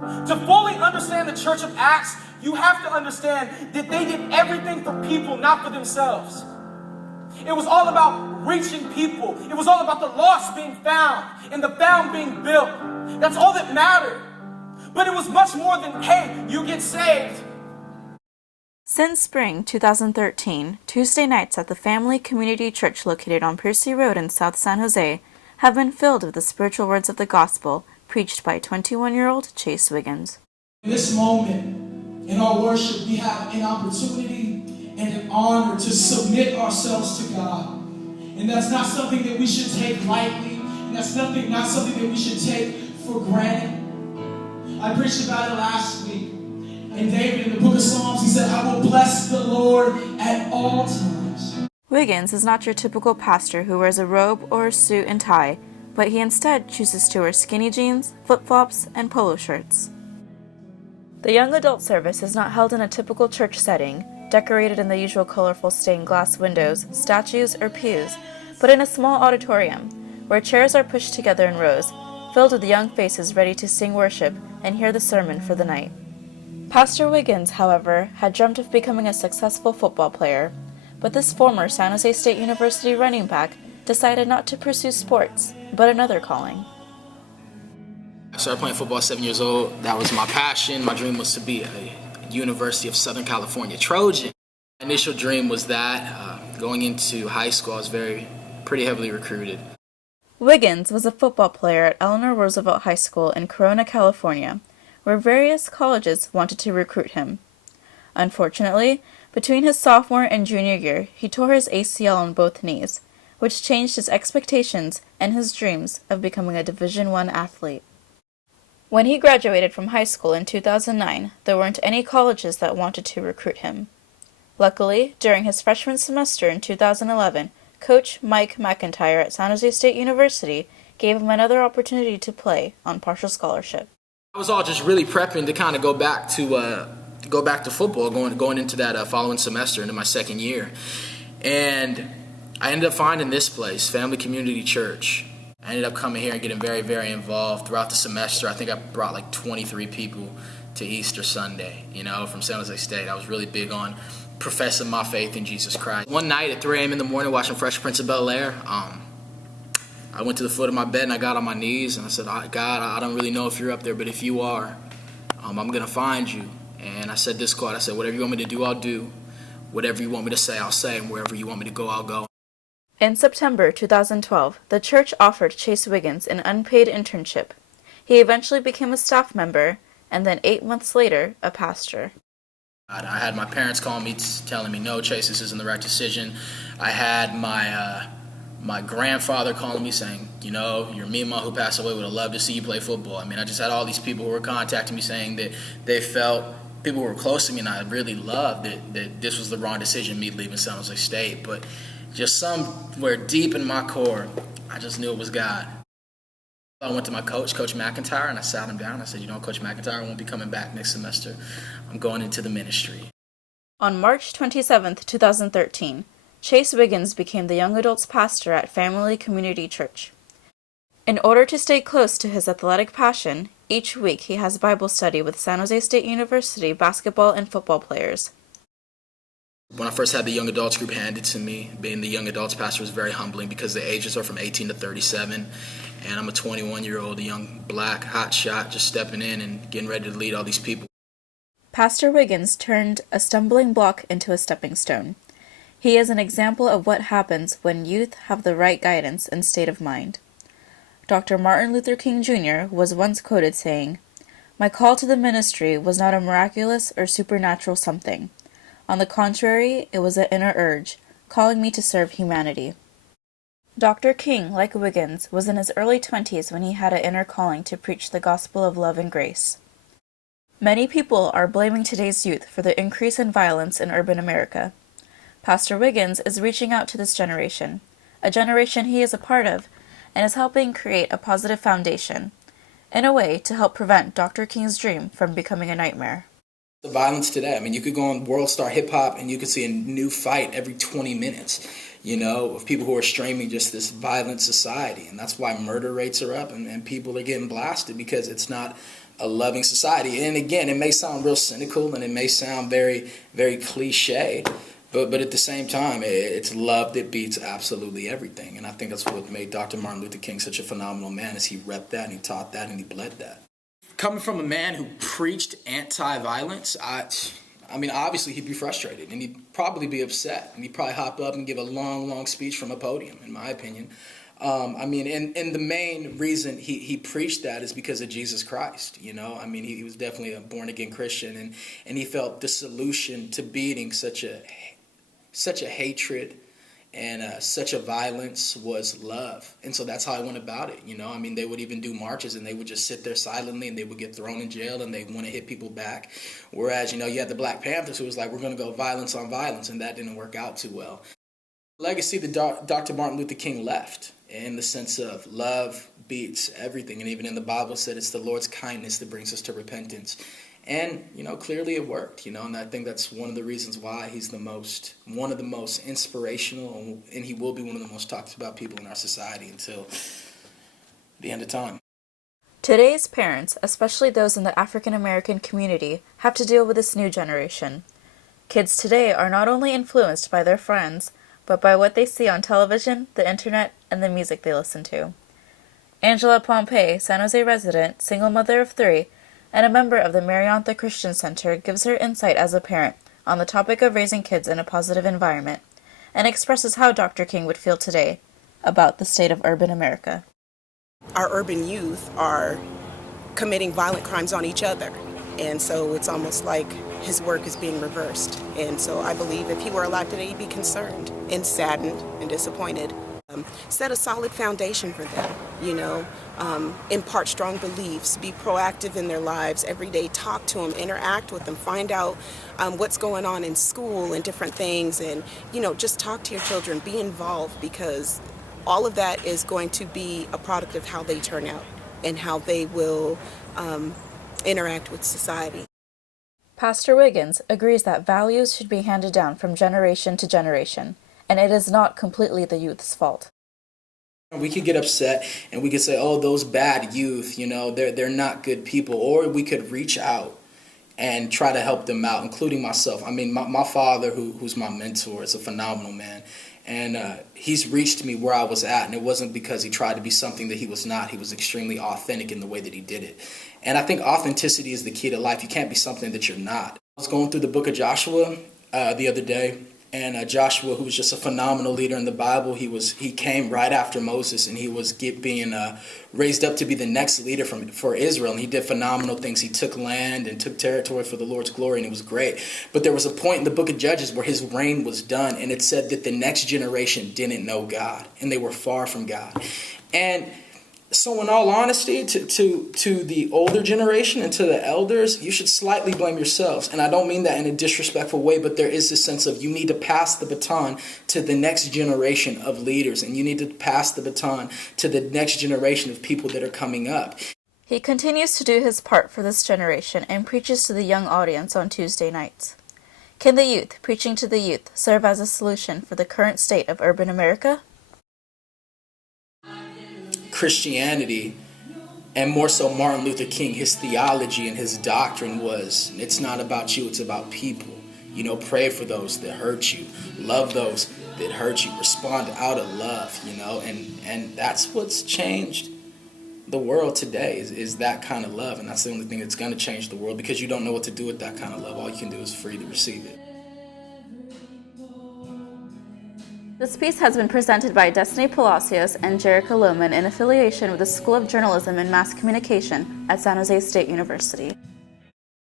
To fully understand the church of Acts, you have to understand that they did everything for people, not for themselves. It was all about reaching people. It was all about the lost being found and the found being built. That's all that mattered. But it was much more than, hey, you get saved. Since spring 2013, Tuesday nights at the Family Community Church located on Percy Road in South San Jose have been filled with the spiritual words of the gospel preached by 21-year-old Chase Wiggins. In this moment, in our worship, we have an opportunity and an honor to submit ourselves to God. And that's not something that we should take lightly, and that's not something that we should take for granted. I preached about it last week. And David, in the book of Psalms, he said, I will bless the Lord at all times. Wiggins is not your typical pastor who wears a robe or a suit and tie, but he instead chooses to wear skinny jeans, flip-flops, and polo shirts. The young adult service is not held in a typical church setting, decorated in the usual colorful stained glass windows, statues, or pews, but in a small auditorium, where chairs are pushed together in rows, filled with young faces ready to sing worship and hear the sermon for the night. Pastor Wiggins, however, had dreamt of becoming a successful football player, but this former San Jose State University running back decided not to pursue sports, but another calling. I started playing football at 7 years old. That was my passion. My dream was to be a University of Southern California Trojan. My initial dream was that. Going into high school, I was pretty heavily recruited. Wiggins was a football player at Eleanor Roosevelt High School in Corona, California, where various colleges wanted to recruit him. Unfortunately, between his sophomore and junior year, he tore his ACL on both knees, which changed his expectations and his dreams of becoming a Division I athlete. When he graduated from high school in 2009, there weren't any colleges that wanted to recruit him. Luckily, during his freshman semester in 2011, Coach Mike McIntyre at San Jose State University gave him another opportunity to play on partial scholarship. I was all just really prepping to kind of go back to football, going into that following semester, into my second year. And I ended up finding this place, Family Community Church. I ended up coming here and getting very, very involved throughout the semester. I think I brought like 23 people to Easter Sunday, from San Jose State. I was really big on professing my faith in Jesus Christ. One night at 3 a.m. in the morning watching Fresh Prince of Bel-Air, I went to the foot of my bed and I got on my knees and I said, God, I don't really know if you're up there, but if you are, I'm going to find you. And I said this quote, I said, whatever you want me to do, I'll do. Whatever you want me to say, I'll say. And wherever you want me to go, I'll go. In September 2012, the church offered Chase Wiggins an unpaid internship. He eventually became a staff member, and then 8 months later, a pastor. I had my parents calling me, telling me, no, Chase, this isn't the right decision. I had my grandfather calling me saying, your Mima who passed away would have loved to see you play football. I just had all these people who were contacting me saying that they felt, people who were close to me and I really loved that this was the wrong decision, me leaving San Jose State. But just somewhere deep in my core, I just knew it was God. I went to my Coach McIntyre, and I sat him down. I said, Coach McIntyre, I won't be coming back next semester. I'm going into the ministry. On March 27, 2013, Chase Wiggins became the young adults pastor at Family Community Church. In order to stay close to his athletic passion, each week he has Bible study with San Jose State University basketball and football players. When I first had the young adults group handed to me, being the young adults pastor was very humbling because the ages are from 18 to 37, and I'm a 21-year-old, a young black hotshot just stepping in and getting ready to lead all these people. Pastor Wiggins turned a stumbling block into a stepping stone. He is an example of what happens when youth have the right guidance and state of mind. Dr. Martin Luther King Jr. was once quoted saying, "My call to the ministry was not a miraculous or supernatural something. On the contrary, it was an inner urge, calling me to serve humanity." Dr. King, like Wiggins, was in his early 20s when he had an inner calling to preach the gospel of love and grace. Many people are blaming today's youth for the increase in violence in urban America. Pastor Wiggins is reaching out to this generation, a generation he is a part of, and is helping create a positive foundation, in a way to help prevent Dr. King's dream from becoming a nightmare. The violence today, you could go on World Star Hip Hop and you could see a new fight every 20 minutes, of people who are streaming just this violent society. And that's why murder rates are up and people are getting blasted because it's not a loving society. And again, it may sound real cynical and it may sound very, very cliche, but at the same time, it's love that beats absolutely everything. And I think that's what made Dr. Martin Luther King such a phenomenal man, is he repped that and he taught that and he bled that. Coming from a man who preached anti-violence, I mean, obviously he'd be frustrated and he'd probably be upset and he'd probably hop up and give a long, long speech from a podium, in my opinion. And the main reason he preached that is because of Jesus Christ, you know. I mean, he was definitely a born-again Christian, and he felt the solution to beating such a hatred and such a violence was love. And so that's how I went about it, you know. I mean, they would even do marches and they would just sit there silently and they would get thrown in jail and they want to hit people back. Whereas, you know, you had the Black Panthers who was like, we're going to go violence on violence, and that didn't work out too well. Legacy that Dr. Martin Luther King left, in the sense of love beats everything. And even in the Bible said it's the Lord's kindness that brings us to repentance. And, you know, clearly it worked, you know, and I think that's one of the reasons why he's one of the most inspirational, and he will be one of the most talked about people in our society until the end of time. Today's parents, especially those in the African American community, have to deal with this new generation. Kids today are not only influenced by their friends, but by what they see on television, the internet, and the music they listen to. Angela Pompey, San Jose resident, single mother of 3, and a member of the Mariantha Christian Center, gives her insight as a parent on the topic of raising kids in a positive environment, and expresses how Dr. King would feel today about the state of urban America. Our urban youth are committing violent crimes on each other, and so it's almost like his work is being reversed. And so I believe if he were alive today, he'd be concerned and saddened and disappointed. Set a solid foundation for them, you know, impart strong beliefs, be proactive in their lives every day, talk to them, interact with them, find out what's going on in school and different things, and, you know, just talk to your children, be involved, because all of that is going to be a product of how they turn out and how they will interact with society. Pastor Wiggins agrees that values should be handed down from generation to generation, and it is not completely the youth's fault. We could get upset and we could say, oh, those bad youth, you know, they're not good people. Or we could reach out and try to help them out, including myself. I mean, my father, who's my mentor, is a phenomenal man. And he's reached me where I was at, and it wasn't because he tried to be something that he was not. He was extremely authentic in the way that he did it. And I think authenticity is the key to life. You can't be something that you're not. I was going through the book of Joshua the other day, and Joshua, who was just a phenomenal leader in the Bible, he came right after Moses, and he was being raised up to be the next leader for Israel, and he did phenomenal things. He took land and took territory for the Lord's glory, and it was great. But there was a point in the book of Judges where his reign was done, and it said that the next generation didn't know God, and they were far from God. And so in all honesty, to the older generation and to the elders, you should slightly blame yourselves. And I don't mean that in a disrespectful way, but there is this sense of you need to pass the baton to the next generation of leaders, and you need to pass the baton to the next generation of people that are coming up. He continues to do his part for this generation and preaches to the young audience on Tuesday nights. Can the youth, preaching to the youth, serve as a solution for the current state of urban America? Christianity, and more so Martin Luther King, his theology and his doctrine was, it's not about you, it's about people. You know, pray for those that hurt you, love those that hurt you, respond out of love, you know, and that's what's changed the world today is that kind of love. And that's the only thing that's going to change the world, because you don't know what to do with that kind of love. All you can do is free to receive it. This piece has been presented by Destiny Palacios and Jerica Lohman in affiliation with the School of Journalism and Mass Communication at San Jose State University.